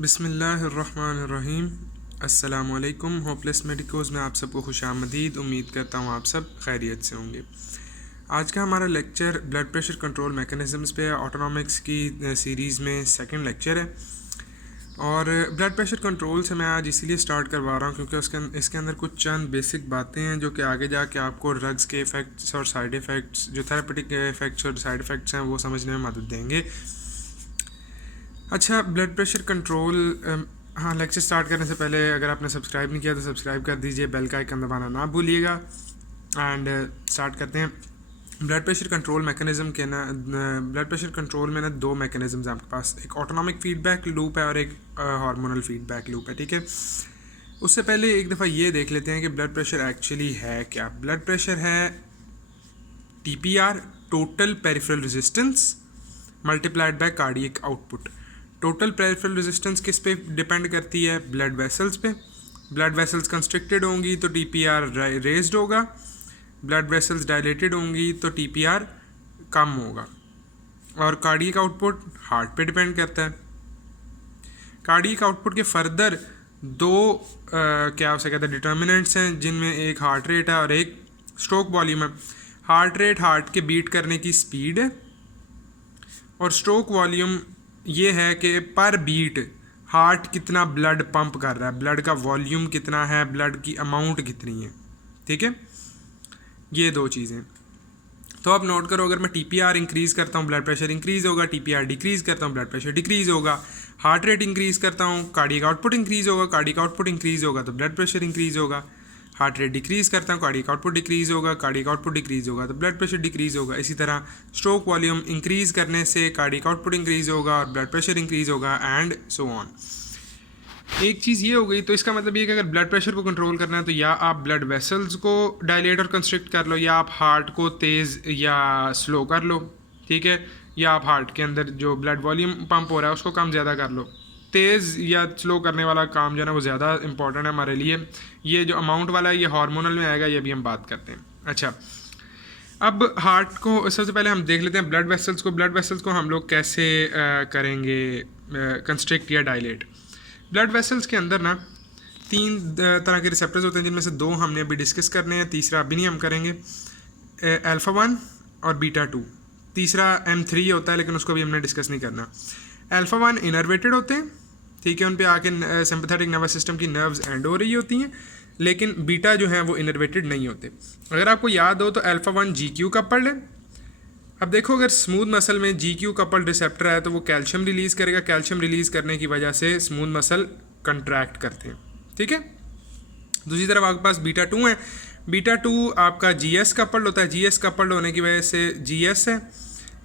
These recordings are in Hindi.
बिस्मिल्लाहिर्रहमानिर्रहीम। अस्सलामुअलैकुम। होपलेस मेडिकोज़ में आप सबको खुशामदीद। उम्मीद करता हूँ आप सब खैरियत से होंगे। आज का हमारा lecture blood pressure control mechanisms पे ऑटोनॉमिक्स की सीरीज़ में सेकंड लेक्चर है। और ब्लड प्रेशर कंट्रोल से मैं आज इसीलिए स्टार्ट करवा रहा हूँ क्योंकि इसके अंदर कुछ चंद बेसिक बातें हैं जो कि आगे जाके आपको ड्रग्स के इफ़ेक्ट्स और साइड इफ़ेक्ट्स, जो थेरेपेटिक इफ़ेक्ट्स और साइड इफ़ेक्ट्स हैं, वो समझने में मदद देंगे। अच्छा, ब्लड प्रेशर कंट्रोल, हाँ, लेक्चर स्टार्ट करने से पहले अगर आपने सब्सक्राइब नहीं किया तो सब्सक्राइब कर दीजिए, बेल का आइकन दबाना ना भूलिएगा। एंड स्टार्ट करते हैं। ब्लड प्रेशर कंट्रोल मैकेनिज़्म के ना, ब्लड प्रेशर कंट्रोल में ना दो मैकेनिज़म्स हैं आपके पास। एक ऑटोनॉमिक फीडबैक लूप है और एक हार्मोनल फीडबैक लूप है, ठीक है। उससे पहले एक दफ़ा ये देख लेते हैं कि ब्लड प्रेशर एक्चुअली है क्या। ब्लड प्रेशर है TPR, total peripheral resistance multiplied by cardiac output. Total peripheral resistance किस पे डिपेंड करती है? ब्लड वेसल्स पे। ब्लड वेसल्स कंस्ट्रिक्टेड होंगी तो TPR रेज्ड होगा, ब्लड वेसल्स डायलेटेड होंगी तो TPR कम होगा। और कार्डियक आउटपुट हार्ट पे डिपेंड करता है। कार्डियक आउटपुट के फर्दर दो क्या उसे कहते हैं डिटर्मिनेंट्स हैं, जिनमें एक हार्ट रेट है और एक स्ट्रोक वॉल्यूम है। हार्ट रेट हार्ट के बीट करने की स्पीड है और स्ट्रोक वॉल्यूम ये है कि पर बीट हार्ट कितना ब्लड पंप कर रहा है, ब्लड का वॉल्यूम कितना है, ब्लड की अमाउंट कितनी है, ठीक है। ये दो चीज़ें तो आप नोट करो। अगर मैं TPR इंक्रीज़ करता हूँ ब्लड प्रेशर इंक्रीज़ होगा, TPR डिक्रीज़ करता हूँ ब्लड प्रेशर डिक्रीज़ होगा। हार्ट रेट इंक्रीज़ करता हूँ, कार्डियक आउटपुट इंक्रीज़ होगा, कार्डियक आउटपुट इंक्रीज़ होगा तो ब्लड प्रेशर इंक्रीज़ होगा। हार्ट रेट डिक्रीज़ करता हूँ, कार्डियक आउटपुट डिक्रीज़ होगा, कार्डियक आउटपुट डिक्रीज़ होगा तो ब्लड प्रेशर डिक्रीज़ होगा। इसी तरह स्ट्रोक वॉल्यूम इंक्रीज़ करने से कार्डियक आउटपुट इंक्रीज़ होगा और ब्लड प्रेशर इंक्रीज़ होगा एंड सो ऑन। एक चीज़ ये हो गई, तो इसका मतलब ये कि अगर ब्लड प्रेशर को कंट्रोल करना है तो या आप ब्लड वेसल्स को डायलेट और कंस्ट्रिक्ट कर लो, या आप हार्ट को तेज़ या स्लो कर लो, ठीक है। या आप हार्ट के अंदर जो ब्लड वॉल्यूम पंप हो रहा है उसको कम ज़्यादा कर लो। तेज़ या स्लो करने वाला काम जो है ना वो ज़्यादा इंपॉर्टेंट है हमारे लिए। ये जो अमाउंट वाला है ये हार्मोनल में आएगा, ये भी हम बात करते हैं। अच्छा, अब हार्ट को सबसे पहले हम देख लेते हैं ब्लड वेसल्स को हम लोग कैसे करेंगे कंस्ट्रिक्ट या डायलेट। ब्लड वेसल्स के अंदर ना तीन तरह के रिसेप्टर्स होते हैं, जिनमें से दो हमने अभी डिस्कस करने हैं, तीसरा अभी नहीं हम करेंगे। α1 और β2। तीसरा M3 होता है लेकिन उसको भी हमने डिस्कस नहीं करना। α1 इनर्वेटेड होते हैं, ठीक है, उन पे आके सिंपैथेटिक नर्वस सिस्टम की नर्व्स एंड हो रही होती हैं, लेकिन बीटा जो है वो इनर्वेटेड नहीं होते। अगर आपको याद हो तो α1 GQ कपल्ड है। अब देखो, अगर स्मूथ मसल में GQ कपल्ड रिसेप्टर है तो वो कैल्शियम रिलीज़ करेगा, कैल्शियम रिलीज़ करने की वजह से स्मूथ मसल कंट्रैक्ट करते हैं, ठीक है। दूसरी तरफ आपके पास β2 है। β2 आपका GS कपल्ड होता है। GS कपल्ड होने की वजह से GS है,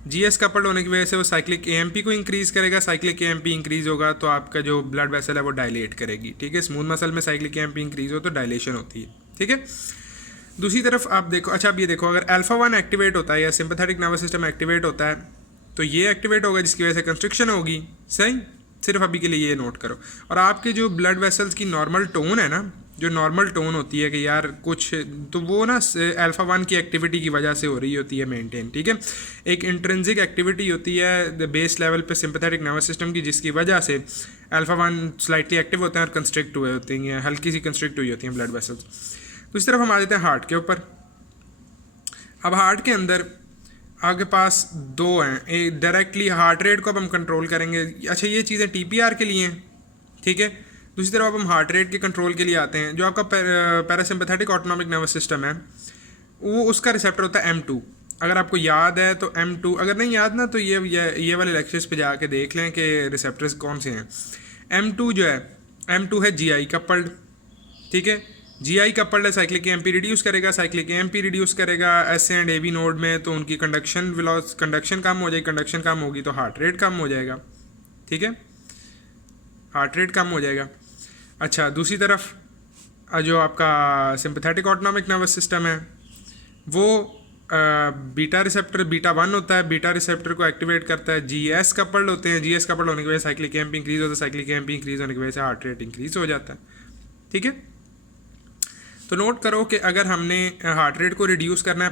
GS कपल्ड होने की वजह से वो साइक्लिक AMP को इंक्रीज़ करेगा। साइक्लिक AMP इंक्रीज़ होगा तो आपका जो ब्लड वेसल है वो डायलेट करेगी, ठीक है। स्मूथ मसल में साइक्लिक AMP इंक्रीज़ हो तो डायलेशन होती है, ठीक है। दूसरी तरफ आप देखो, अच्छा अब ये देखो, अगर α1 एक्टिवेट होता है या सिंपैथेटिक नर्वस सिस्टम एक्टिवेट होता है तो ये एक्टिवेट होगा, जिसकी वजह से कंस्ट्रिक्शन होगी, सही। सिर्फ अभी के लिए ये नोट करो। और आपके जो ब्लड वेसल्स की नॉर्मल टोन है ना, जो नॉर्मल टोन होती है कि यार कुछ, तो वो ना α1 की एक्टिविटी की वजह से हो रही होती है मेंटेन, ठीक है। एक इंट्रिंसिक एक्टिविटी होती है बेस लेवल पे सिंपैथेटिक नर्वस सिस्टम की, जिसकी वजह से α1 स्लाइटली एक्टिव होते हैं और कंस्ट्रिक्ट हुए होती हैं, हल्की सी कंस्ट्रिक्ट हुई होती हैं ब्लड वेसल्स। दूसरी तरफ हम आ जाते हैं हार्ट के ऊपर। अब हार्ट के अंदर आपके पास दो हैं। एक डायरेक्टली हार्ट रेट को अब हम कंट्रोल करेंगे। अच्छा, ये चीज़ें TPR के लिए हैं, ठीक है। दूसरी तरफ अब हम हार्ट रेट के कंट्रोल के लिए आते हैं। जो आपका पैरासिम्पैथेटिक ऑटोनॉमिक नर्वस सिस्टम है वो, उसका रिसेप्टर होता है M2। अगर आपको याद है तो M2, अगर नहीं याद ना तो ये वाले लेक्चर्स पे जाके देख लें कि रिसेप्टर्स कौन से हैं। M2 जो है, M2 है GI कपल्ड, ठीक है। GI कपल्ड है, साइक्लिक AMP रिड्यूस करेगा, साइक्लिक AMP रिड्यूस करेगा SA एंड AB नोड में, तो उनकी कंडक्शन कम हो जाएगी। कंडक्शन कम होगी तो हार्ट रेट कम हो जाएगा, ठीक है, हार्ट रेट कम हो जाएगा। अच्छा, दूसरी तरफ जो आपका सिंपैथेटिक ऑटोनॉमिक नर्वस सिस्टम है वो बीटा रिसेप्टर β1 होता है, बीटा रिसेप्टर को एक्टिवेट करता है। GS कपल्ड होते हैं, GS कपल्ड होने की वजह से साइक्लिक AMP इंक्रीज होता है, साइक्लिक AMP इंक्रीज होने की वजह से हार्ट रेट इंक्रीज हो जाता है, ठीक है। तो नोट करो कि अगर हमने हार्ट रेट को रिड्यूस करना है,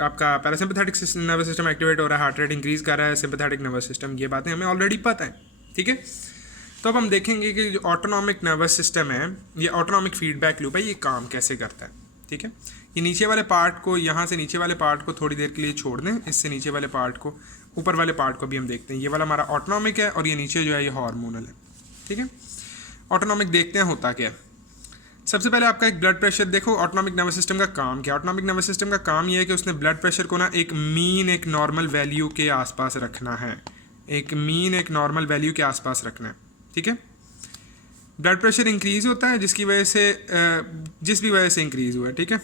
आपका पैरासिम्पैथेटिक नर्वस सिस्टम एक्टिवेट हो रहा है, हार्ट रेट इंक्रीज कर रहा है, सिंपैथेटिक नर्वस सिस्टम, ये बातें हमें ऑलरेडी पता है, ठीक है। तो अब हम देखेंगे कि जो ऑटोनॉमिक नर्वस सिस्टम है, ये ऑटोनॉमिक फीडबैक लूप है, ये काम कैसे करता है। ठीक है, ये नीचे वाले पार्ट को, यहाँ से नीचे वाले पार्ट को थोड़ी देर के लिए छोड़ दें, इससे नीचे वाले पार्ट को, ऊपर वाले पार्ट को भी हम देखते हैं। ये वाला हमारा ऑटोनॉमिक है और ये नीचे जो है ये हार्मोनल है। ठीक है, ऑटोनॉमिक देखते हैं होता क्या है। सबसे पहले आपका एक ब्लड प्रेशर देखो। ऑटोनॉमिक नर्वस सिस्टम का काम क्या है? ऑटोनॉमिक नर्वस सिस्टम का काम ये है कि उसने ब्लड प्रेशर को ना एक मीन, एक नॉर्मल वैल्यू के आसपास रखना है। एक मीन, एक नॉर्मल वैल्यू के आसपास रखना है। ठीक है, ब्लड प्रेशर इंक्रीज होता है जिसकी वजह से, जिस भी वजह से इंक्रीज हुआ है। ठीक है,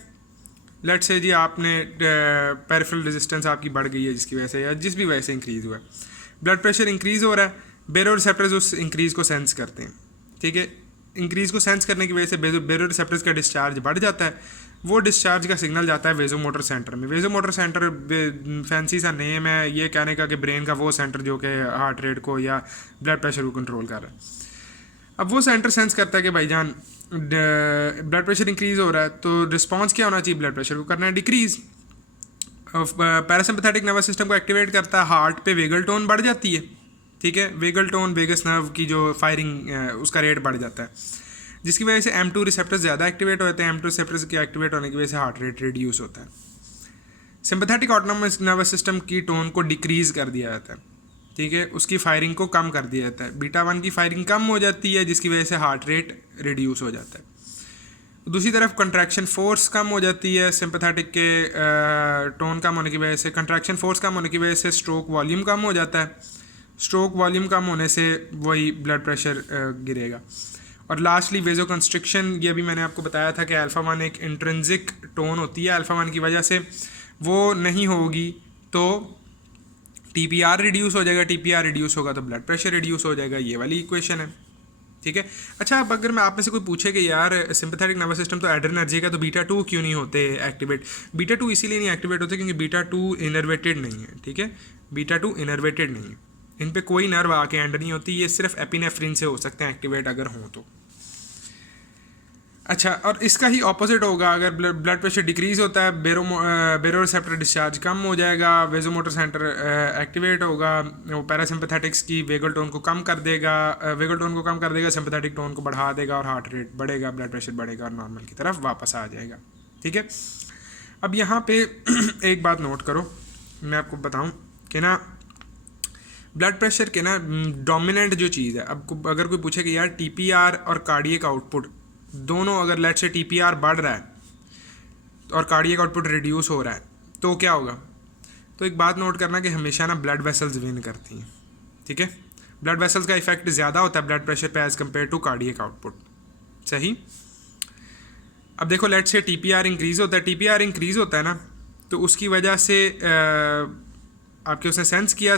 लेट से जी आपने पेरिफेरल रेजिस्टेंस आपकी बढ़ गई है जिसकी वजह से, या जिस भी वजह से इंक्रीज हुआ है, ब्लड प्रेशर इंक्रीज हो रहा है, बेरोरिसेप्टर्स उस इंक्रीज को सेंस करते हैं। ठीक है, इंक्रीज को सेंस करने की वजह से बेरोरिसेप्टर्स का डिस्चार्ज बढ़ जाता है। वो डिस्चार्ज का सिग्नल जाता है वेजोमोटर सेंटर में। वेजोमोटर सेंटर फैंसी सा नेम है ये कहने का कि ब्रेन का वो सेंटर जो कि हार्ट रेट को या ब्लड प्रेशर को कंट्रोल कर रहा है। अब वो सेंटर सेंस करता है कि भाईजान ब्लड प्रेशर इंक्रीज हो रहा है, तो रिस्पॉन्स क्या होना चाहिए? ब्लड प्रेशर को करना है डिक्रीज। पैरासिम्पैथेटिक नर्वस सिस्टम को एक्टिवेट करता है, हार्ट पे वेगल टोन बढ़ जाती है। ठीक है, वेगल टोन, वेगस नर्व की जो फायरिंग उसका रेट बढ़ जाता है, जिसकी वजह से M2 रिसेप्टर्स ज़्यादा एक्टिवेट होते हैं। M2 रिसेप्टर्स के एक्टिवेट होने की वजह से हार्ट रेट रिड्यूस होता है। सिंपैथेटिक ऑटोनॉमस नर्वस सिस्टम की टोन को डिक्रीज कर दिया जाता है। ठीक है, उसकी फायरिंग को कम कर दिया जाता है। बीटा 1 की फायरिंग कम हो जाती है जिसकी वजह से हार्ट रेट रिड्यूस हो जाता है। दूसरी तरफ कंट्रैक्शन फोर्स कम हो जाती है। सिंपैथेटिक के टोन कम होने की वजह से, कंट्रैक्शन फोर्स कम होने की वजह से स्ट्रोक वॉल्यूम कम हो जाता है। स्ट्रोक वॉल्यूम कम होने से वही ब्लड प्रेशर गिरेगा। और लास्टली वेजो कंस्ट्रिक्शन, ये भी मैंने आपको बताया था कि अल्फ़ा 1 एक इंट्रिंसिक टोन होती है। अल्फ़ा 1 की वजह से वो नहीं होगी तो TPR रिड्यूस हो जाएगा। TPR रिड्यूस होगा तो ब्लड प्रेशर रिड्यूस हो जाएगा। ये वाली इक्वेशन है। ठीक है, अच्छा अब अगर मैं आप में से कोई पूछे कि यार सिंपैथेटिक नर्वस सिस्टम तो एड्रेनर्जी का, तो बीटा 2 क्यों नहीं होते एक्टिवेट? बीटा 2 इसीलिए नहीं एक्टिवेट होते क्योंकि बीटा 2 इनर्वेटेड नहीं है। ठीक है, बीटा 2 इनर्वेटेड नहीं है, इन पे कोई नर्व आके एंड नहीं होती। ये सिर्फ एपिनेफ्रिन से हो सकते हैं एक्टिवेट अगर हों तो। अच्छा, और इसका ही ऑपोजिट होगा, अगर ब्लड प्रेशर डिक्रीज होता है, बेरोरिसेप्टर डिस्चार्ज कम हो जाएगा, वेजोमोटर सेंटर एक्टिवेट होगा, वो पैरासिम्पैथेटिक्स की वेगल टोन को कम कर देगा, सिंपैथेटिक टोन को बढ़ा देगा और हार्ट रेट बढ़ेगा, ब्लड प्रेशर बढ़ेगा और नॉर्मल की तरफ वापस आ जाएगा। ठीक है, अब यहाँ पे एक बात नोट करो, मैं आपको बताऊँ कि ना ब्लड प्रेशर के ना डोमिनेंट जो चीज़ है, अब अगर कोई पूछे कि यार TPR और कार्डियक आउटपुट दोनों, अगर लेट से TPR बढ़ रहा है और कार्डियक आउटपुट रिड्यूस हो रहा है तो क्या होगा? तो एक बात नोट करना कि हमेशा ना ब्लड वेसल्स विन करती हैं। ठीक है, ब्लड वेसल्स का इफेक्ट ज़्यादा होता है ब्लड प्रेशर पे as compared to cardiac output. सही, अब देखो लेट से TPR इंक्रीज़ होता है। TPR इंक्रीज़ होता है ना, तो उसकी वजह से आपके उसने सेंस किया,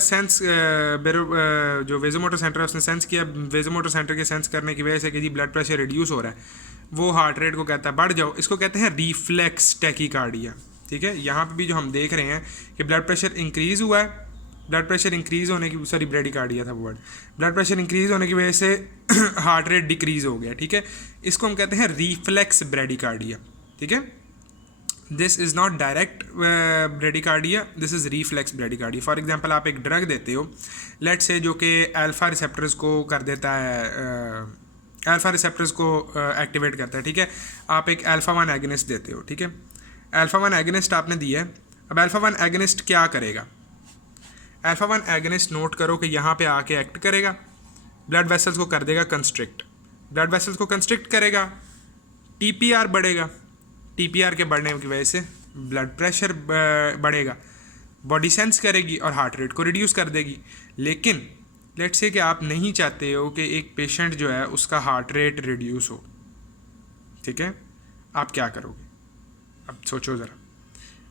जो वेजोमोटर सेंटर है उसने सेंस किया, वेजोमोटर सेंटर के सेंस करने की वजह से कि जी ब्लड प्रेशर रिड्यूस हो रहा है, वो हार्ट रेट को कहता है बढ़ जाओ। इसको कहते हैं रिफ्लेक्स टैकीकार्डिया। ठीक है, यहाँ पे भी जो हम देख रहे हैं कि ब्लड प्रेशर इंक्रीज़ हुआ है, ब्लड प्रेशर इंक्रीज़ होने की, सॉरी ब्रेडिकार्डिया था वो वर्ड, ब्लड प्रेशर इंक्रीज़ होने की वजह से हार्ट रेट डिक्रीज़ हो गया। ठीक है, इसको हम कहते हैं रिफ्लेक्स ब्रेडिकार्डिया। ठीक है, this is not direct bradycardia, this is reflex bradycardia. For example आप एक ड्रग देते हो, लेट से जो कि अल्फ़ा रिसेप्टर्स को कर देता है, अल्फ़ा रिसेप्टर्स को एक्टिवेट करता है। ठीक है, आप एक अल्फ़ा 1 एगनिस्ट देते हो। ठीक है, अल्फ़ा 1 एगनिस्ट आपने दिया है। अब अल्फ़ा 1 एगनिस्ट क्या करेगा? अल्फ़ा 1 एगनिस्ट नोट करो कि यहाँ पे आके एक्ट करेगा, ब्लड वेसल्स को कर देगा कंस्ट्रिक्ट, ब्लड वेसल्स को कंस्ट्रिक्ट करेगा, TPR बढ़ेगा, TPR के बढ़ने की वजह से ब्लड प्रेशर बढ़ेगा, बॉडी सेंस करेगी और हार्ट रेट को रिड्यूस कर देगी। लेकिन लेट से कि आप नहीं चाहते हो कि एक पेशेंट जो है उसका हार्ट रेट रिड्यूस हो। ठीक है, आप क्या करोगे? अब सोचो ज़रा,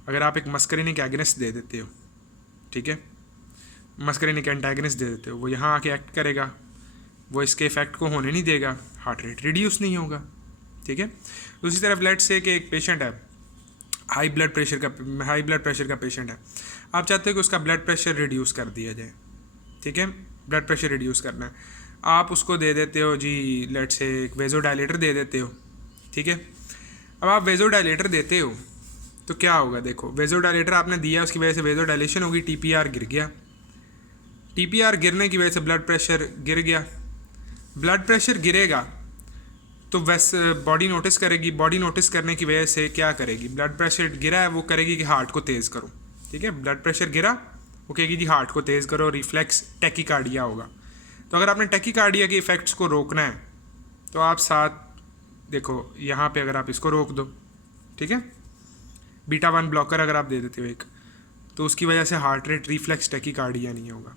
अगर आप एक मस्करिनिक एगनिस्ट दे देते हो, ठीक है, मस्करिनिक एंटागनिस्ट दे देते हो, वो यहाँ आके एक्ट करेगा, वो इसके इफेक्ट को होने नहीं देगा, हार्ट रेट रिड्यूस नहीं होगा। ठीक है, दूसरी तरफ लेट से कि एक पेशेंट है हाई ब्लड प्रेशर का पेशेंट है, आप चाहते हो कि उसका ब्लड प्रेशर रिड्यूस कर दिया जाए। ठीक है, ब्लड प्रेशर रिड्यूस करना है, आप उसको दे देते हो जी लेट से एक वेजोडाइलेटर दे देते हो। ठीक है, अब आप वेजोडाइलेटर देते हो तो क्या होगा? देखो, वेजोडाइलेटर आपने दिया, उसकी वजह से वेजोडाइलेशन होगी, TPR गिर गया, TPR गिरने की वजह से ब्लड प्रेशर गिर गया, ब्लड प्रेशर गिरेगा तो वैसे बॉडी नोटिस करेगी, बॉडी नोटिस करने की वजह से क्या करेगी, ब्लड प्रेशर गिरा है वो करेगी कि हार्ट को तेज़ करो, ठीक है, ब्लड प्रेशर गिरा वो कहेगी जी हार्ट को तेज़ करो, रिफ्लेक्स टैकीकार्डिया होगा। तो अगर आपने टैकीकार्डिया के इफ़ेक्ट्स को रोकना है तो आप साथ देखो यहाँ पे अगर आप इसको रोक दो, ठीक है, बीटा 1 ब्लॉकर अगर आप दे देते हो एक, तो उसकी वजह से हार्ट रेट रिफ्लेक्स टैकीकार्डिया नहीं होगा,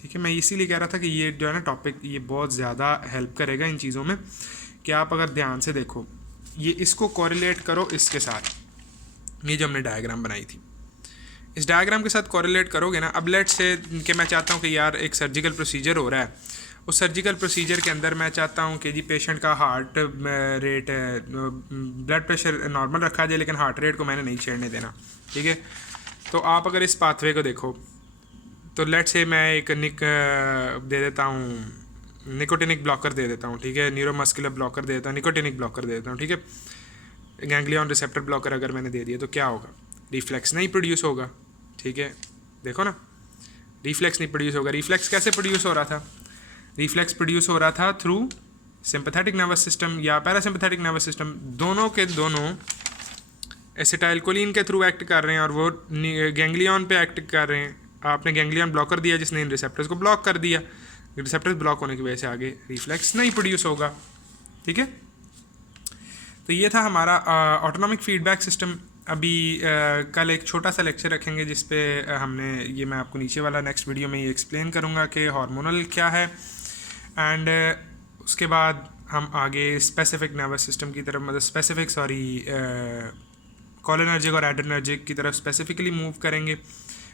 ठीक है। मैं इसीलिए कह रहा था कि ये जो है ना टॉपिक ये बहुत ज़्यादा हेल्प करेगा इन चीज़ों में कि आप अगर ध्यान से देखो, ये इसको कोरिलेट करो इसके साथ, ये जो हमने डायग्राम बनाई थी इस डायग्राम के साथ कोरिलेट करोगे ना। अब लेट्स से कि मैं चाहता हूँ कि यार एक सर्जिकल प्रोसीजर हो रहा है, उस सर्जिकल प्रोसीजर के अंदर मैं चाहता हूँ कि जी पेशेंट का heart rate blood pressure normal रखा जाए लेकिन हार्ट रेट को मैंने नहीं छेड़ने देना, ठीक है। तो आप अगर इस पाथवे को देखो तो लेट्स से मैं एक दे देता हूँ, निकोटिनिक ब्लॉकर दे देता हूँ, ठीक है, न्यूरोमस्कुलर ब्लॉकर दे देता हूँ, निकोटिनिक ब्लॉकर दे देता हूँ, ठीक है। गैंग्लियन रिसेप्टर ब्लॉकर अगर मैंने दे दिया तो क्या होगा, रिफ्लेक्स नहीं प्रोड्यूस होगा, ठीक है। देखो ना रिफ्लेक्स नहीं प्रोड्यूस होगा। रिफ्लेक्स कैसे प्रोड्यूस हो रहा था, रिफ्लेक्स प्रोड्यूस हो रहा था थ्रू सिंपैथेटिक नर्वस सिस्टम या पैरासिम्पैथेटिक नर्वस सिस्टम, दोनों के दोनों एसिटाइलकोलिन के थ्रू एक्ट कर रहे हैं और वो गैंग्लियन पे एक्ट कर रहे हैं। आपने गैंग्लियन ब्लॉकर दिया जिसने इन रिसेप्टर्स को ब्लॉक कर दिया, रिसेप्टर्स ब्लॉक होने की वजह से आगे रिफ्लेक्स नहीं प्रोड्यूस होगा, ठीक है। तो ये था हमारा ऑटोनॉमिक फीडबैक सिस्टम। अभी कल एक छोटा सा लेक्चर रखेंगे जिस पे हमने ये मैं आपको नीचे वाला नेक्स्ट वीडियो में ये एक्सप्लेन करूँगा कि हार्मोनल क्या है, एंड उसके बाद हम आगे स्पेसिफिक नर्वस सिस्टम की तरफ, मतलब स्पेसिफिक कोलिनर्जिक और एड्रेनर्जिक की तरफ स्पेसिफिकली मूव करेंगे।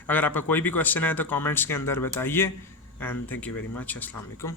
अगर आपका कोई भी क्वेश्चन है तो कमेंट्स के अंदर बताइए, and thank you very much. अस्सलाम वालेकुम।